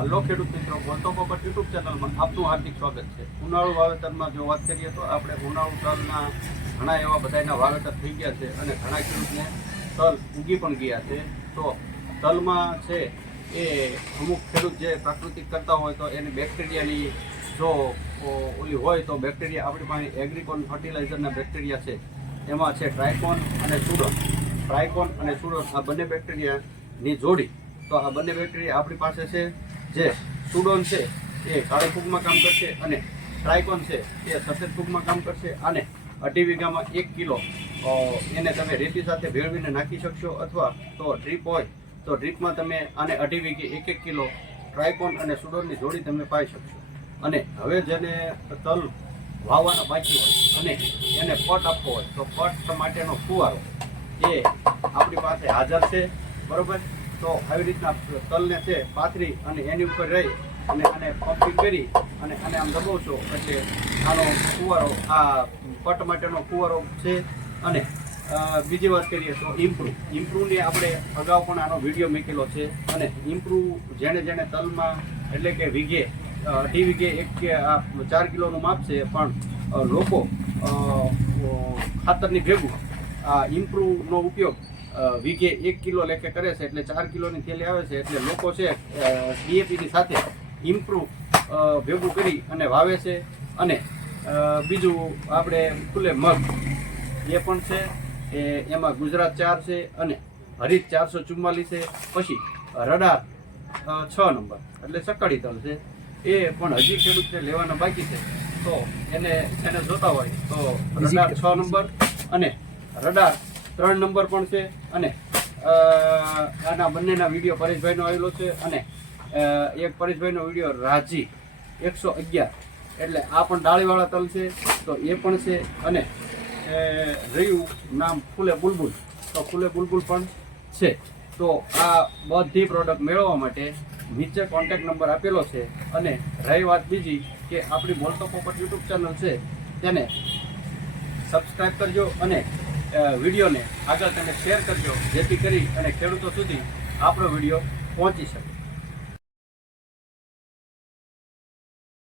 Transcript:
Hello ખેડૂત મિત્રો, બોલતો પોપટ યુટ્યુબ ચેનલમાં આપનું હાર્દિક સ્વાગત છે। ઉનાળુ વાવેતરમાં જો વાત કરીએ તો આપણે ઉનાળુ તલના ઘણા એવા બધાના વાવેતર થઈ ગયા છે અને ઘણા ખેડૂતને તલ ઉગી પણ ગયા છે। તો તલમાં છે એ અમુક ખેડૂત જે પ્રાકૃતિક કરતા હોય તો એની બેક્ટેરિયાની જો ઓલી હોય તો બેક્ટેરિયા આપણી પાસે એગ્રીકોન ફર્ટિલાઇઝરના બેક્ટેરિયા છે, એમાં છે ટ્રાયકોન અને સુડોન। ટ્રાયકોન અને સુડોન આ બંને બેક્ટેરિયાની જોડી, તો આ બંને બેક્ટેરિયા આપણી પાસે છે। જે સુડોન છે એ કાળી ફૂગમાં કામ કરશે અને ટ્રાયકોન છે એ સફેદ ફૂગમાં કામ કરશે। અને 2.5 વીઘામાં 1 કિલો એને તમે રેતી સાથે ભેળવીને નાખી શકશો, અથવા તો ડ્રીપ હોય તો ડ્રીપમાં તમે આને 2.5 વીઘે 1 કિલો ટ્રાયકોન અને સુડોનની જોડી તમે પાઈ શકશો। અને હવે જેને તલ વાવવાના બાકી હોય અને એને પટ આપવો હોય તો પટ માટેનો ફુવારો એ આપણી પાસે હાજર છે, બરોબર। તો આવી રીતના તલને છે પાથરી અને એની ઉપર રહી અને આને પમ્પિંગ કરી અને આને આમ દબાવશો એટલે આનો ફુવારો, આ પટ માટેનો ફુવારો છે। અને બીજી વાત કરીએ તો ઇમ્પ્રૂવની આપણે અગાઉ પણ આનો વિડીયો મૂકેલો છે। અને ઇમ્પ્રૂવ જેણે તલમાં એટલે કે વીઘે 2.5 વીઘે 1 કે 4 કિલોનું માપ છે, પણ લોકો ખાતરની ભેગું આ ઇમ્પ્રૂવનો ઉપયોગ વીઘે 1 કિલો લેખે કરે છે, એટલે 4 કિલોની થેલી આવે છે। એટલે લોકો છે ડીએપીની સાથે ઇમ્પ્રૂવ ભેગું કરી અને વાવે છે। અને બીજું આપણે ફૂલે મગ એ પણ છે, એમાં ગુજરાત 4 છે અને હરિત 444 છે। પછી રડાર 6 નંબર એટલે સકાળી તલ છે, એ પણ હજી ખેડૂતને લેવાના બાકી છે। તો એને જોતા હોય તો રડાર 6 નંબર અને રડાર 3 નંબર પણ છે। અને આના બંનેના વિડીયો પરેશભાઈનો આવેલો છે। અને એક પરેશભાઈનો વિડીયો રાજી 111 એટલે આ પણ ડાળીવાળા તલ છે, તો એ પણ છે। અને રહ્યું નામ ફૂલે બુલબુલ, તો ફૂલે બુલબુલ પણ છે। તો આ બધી પ્રોડક્ટ મેળવવા માટે નીચે કોન્ટેક્ટ નંબર આપેલો છે। અને રહી વાત બીજી કે આપણી બોલતો પોપટ યુટ્યુબ ચેનલ છે તેને સબસ્ક્રાઈબ કરજો અને વિડીયોને આગળ તમે શેર કરજો, જેથી કરી અને ખેડૂતો સુધી આપણો વિડીયો પહોંચી શકે।